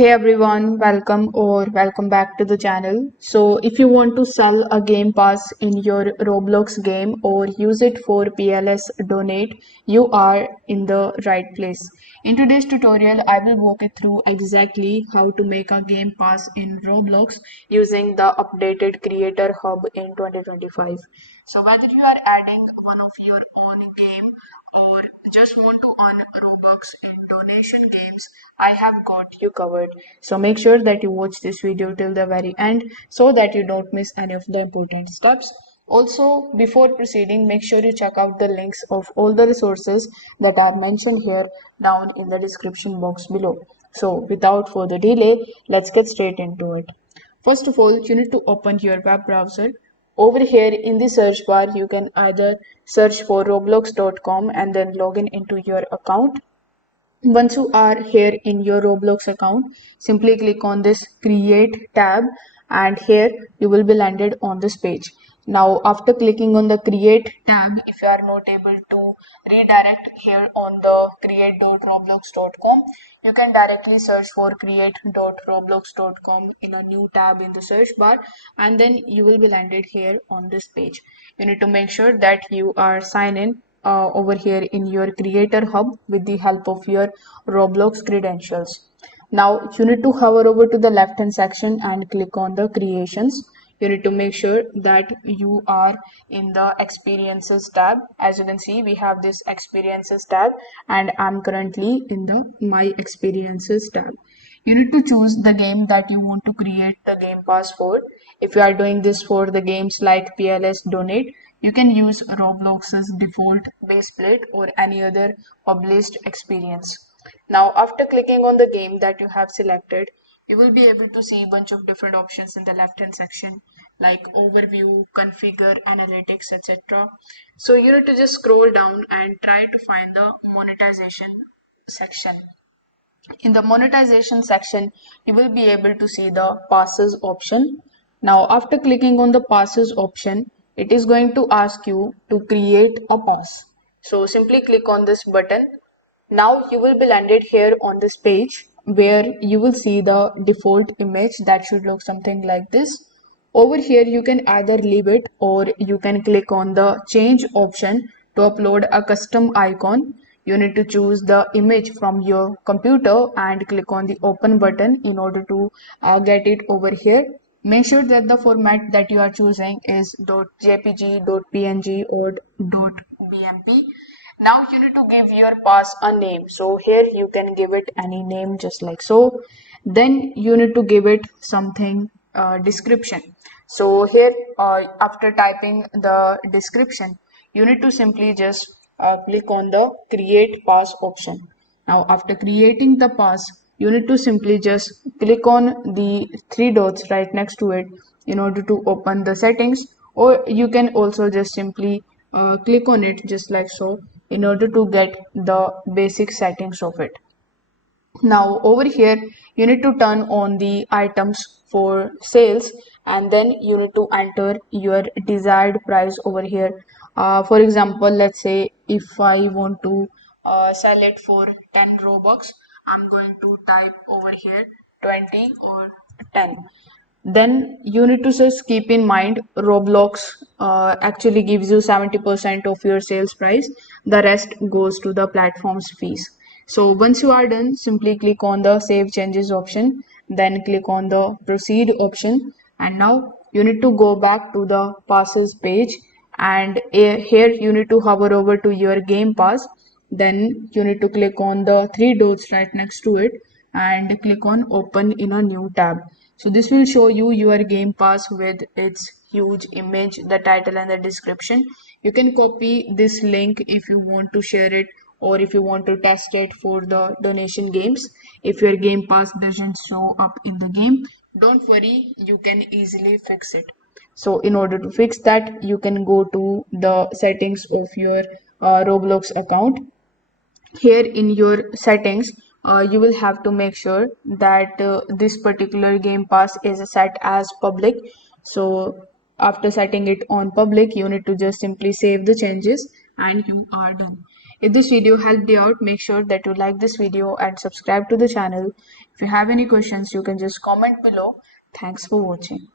Hey everyone, welcome back to the channel. So if you want to sell a game pass in your Roblox game or use it for PLS donate, you are in the right place. In today's tutorial, I will walk you through exactly how to make a game pass in Roblox using the updated Creator Hub in 2025. So whether you are adding one of your own game or just want to earn Robux in donation games, I have got you covered. So make sure that you watch this video till the very end so that you don't miss any of the important steps. Also, before proceeding, make sure you check out the links of all the resources that are mentioned here down in the description box below. So without further delay, let's get straight into it. First of all, you need to open your web browser. Over here in the search bar, you can either search for roblox.com and then log in into your account. Once you are here in your Roblox account, simply click on this create tab and here you will be landed on this page. Now after clicking on the create tab, if you are not able to redirect here on the create.roblox.com, you can directly search for create.roblox.com in a new tab in the search bar and then you will be landed here on this page. You need to make sure that you are sign in over here in your creator hub with the help of your Roblox credentials. Now you need to hover over to the left hand section and click on the creations. You need to make sure that you are in the experiences tab. As you can see, we have this experiences tab and I'm currently in the my experiences tab. You need to choose the game that you want to create the game pass for. If you are doing this for the games like PLS Donate, you can use Roblox's default base plate or any other published experience. Now, after clicking on the game that you have selected, you will be able to see a bunch of different options in the left hand section like overview, configure, analytics, etc. So you need to just scroll down and try to find the monetization section. In the monetization section, you will be able to see the passes option. Now, after clicking on the passes option, it is going to ask you to create a pass. So simply click on this button. Now you will be landed here on this page where you will see the default image that should look something like this. Over here, you can either leave it or you can click on the change option to upload a custom icon. You need to choose the image from your computer and click on the open button in order to get it over here. Make sure that the format that you are choosing is .jpg, .png or .bmp. Now you need to give your pass a name. So here you can give it any name just like so. Then you need to give it something description. So here after typing the description, you need to simply just click on the create pass option. Now after creating the pass, you need to simply just click on the three dots right next to it in order to open the settings, or you can also just simply click on it just like so in order to get the basic settings of it. Now over here you need to turn on the items for sales and then you need to enter your desired price over here. For example, let's say if I want to sell it for 10 Robux, I'm going to type over here 20 or 10. Then you need to just keep in mind Roblox actually gives you 70% of your sales price. The rest goes to the platform's fees. So once you are done, simply click on the save changes option, then click on the proceed option, and now you need to go back to the passes page, and here you need to hover over to your game pass. Then you need to click on the three dots right next to it and click on open in a new tab. So this will show you your game pass with its huge image, the title and the description. You can copy this link if you want to share it or if you want to test it for the donation games. If your game pass doesn't show up in the game, don't worry, you can easily fix it. So in order to fix that, you can go to the settings of your Roblox account. Here in your settings, you will have to make sure that this particular game pass is set as public. So after setting it on public, you need to just simply save the changes and you are done. If this video helped you out, make sure that you like this video and subscribe to the channel. If you have any questions, you can just comment below. Thanks for watching.